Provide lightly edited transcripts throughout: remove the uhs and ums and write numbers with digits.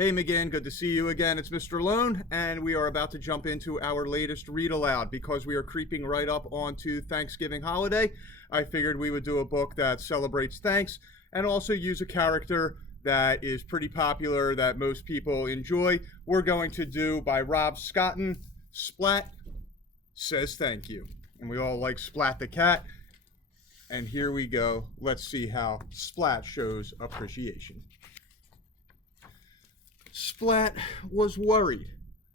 Hey McGinn, good to see you again. It's Mr. Lohn, and we are about to jump into our latest read aloud because we are creeping right up onto Thanksgiving holiday. I figured we would do a book that celebrates thanks and also use a character that is pretty popular that most people enjoy. We're going to do by Rob Scotton, Splat Says Thank You. And we all like Splat the cat. And here we go. Let's see how Splat shows appreciation. Splat was worried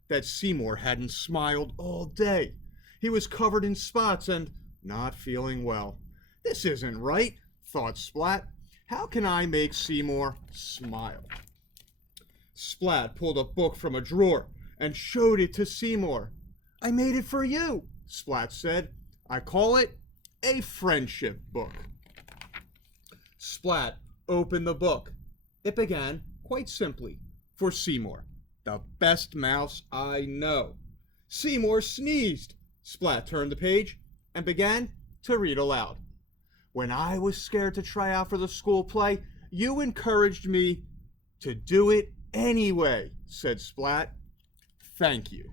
that Seymour hadn't smiled all day. He was covered in spots and not feeling well. This isn't right, thought Splat. How can I make Seymour smile? Splat pulled a book from a drawer and showed it to Seymour. I made it for you, Splat said. I call it a friendship book. Splat opened the book. It began quite simply. For Seymour, the best mouse I know. Seymour sneezed. Splat turned the page and began to read aloud. When I was scared to try out for the school play, you encouraged me to do it anyway, said Splat. Thank you.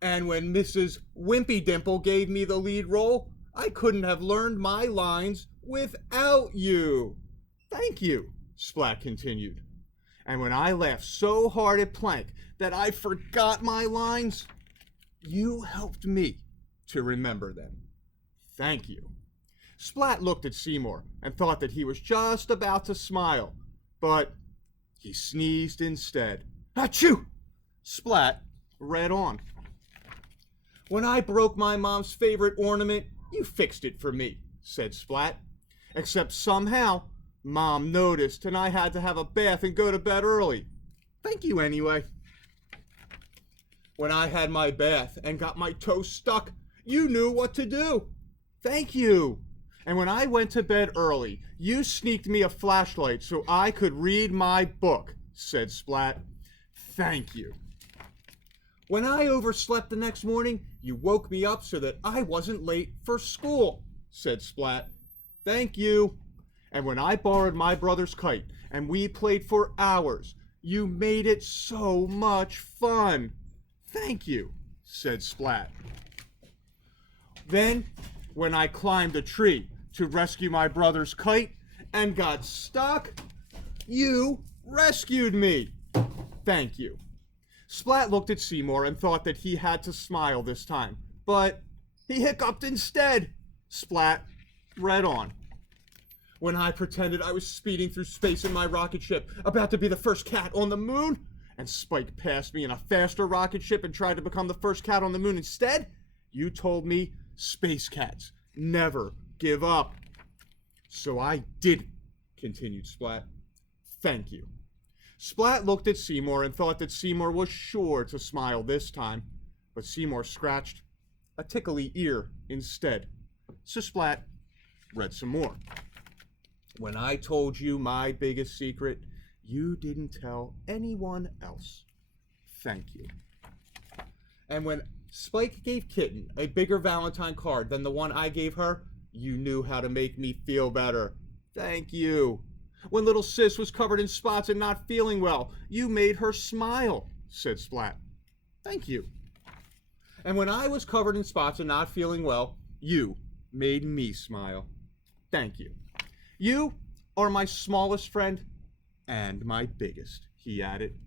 And when Mrs. Wimpy Dimple gave me the lead role, I couldn't have learned my lines without you. Thank you, Splat continued. And when I laughed so hard at Plank that I forgot my lines, you helped me to remember them. Thank you. Splat looked at Seymour and thought that he was just about to smile, but he sneezed instead. Achoo! Splat read on. When I broke my mom's favorite ornament, you fixed it for me, said Splat. Except somehow, Mom noticed and I had to have a bath and go to bed early. Thank you anyway. When I had my bath and got my toe stuck, you knew what to do. Thank you. And when I went to bed early, you sneaked me a flashlight so I could read my book, said Splat. Thank you. When I overslept the next morning, you woke me up so that I wasn't late for school, said Splat. Thank you. And when I borrowed my brother's kite and we played for hours, you made it so much fun. Thank you, said Splat. Then, when I climbed a tree to rescue my brother's kite and got stuck, you rescued me. Thank you. Splat looked at Seymour and thought that he had to smile this time, but he hiccuped instead. Splat read on. When I pretended I was speeding through space in my rocket ship, about to be the first cat on the moon, and Spike passed me in a faster rocket ship and tried to become the first cat on the moon instead, you told me space cats never give up. So I didn't, continued Splat. Thank you. Splat looked at Seymour and thought that Seymour was sure to smile this time, but Seymour scratched a tickly ear instead. So Splat read some more. When I told you my biggest secret, you didn't tell anyone else. Thank you. And when Spike gave Kitten a bigger Valentine card than the one I gave her, you knew how to make me feel better. Thank you. When little Sis was covered in spots and not feeling well, you made her smile, said Splat. Thank you. And when I was covered in spots and not feeling well, you made me smile. Thank you. You are my smallest friend and my biggest, he added.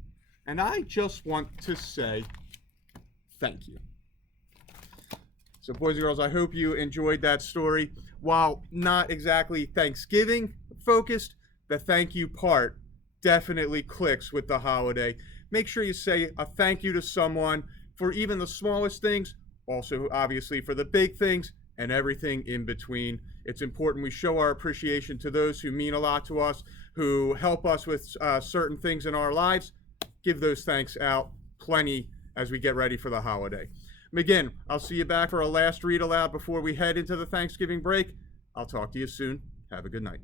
And I just want to say thank you. So boys and girls, I hope you enjoyed that story. While not exactly Thanksgiving focused, the thank you part definitely clicks with the holiday. Make sure you say a thank you to someone for even the smallest things, also obviously for the big things and everything in between. It's important we show our appreciation to those who mean a lot to us, who help us with certain things in our lives. Give those thanks out plenty as we get ready for the holiday. McGinn, I'll see you back for a last read aloud before we head into the Thanksgiving break. I'll talk to you soon. Have a good night.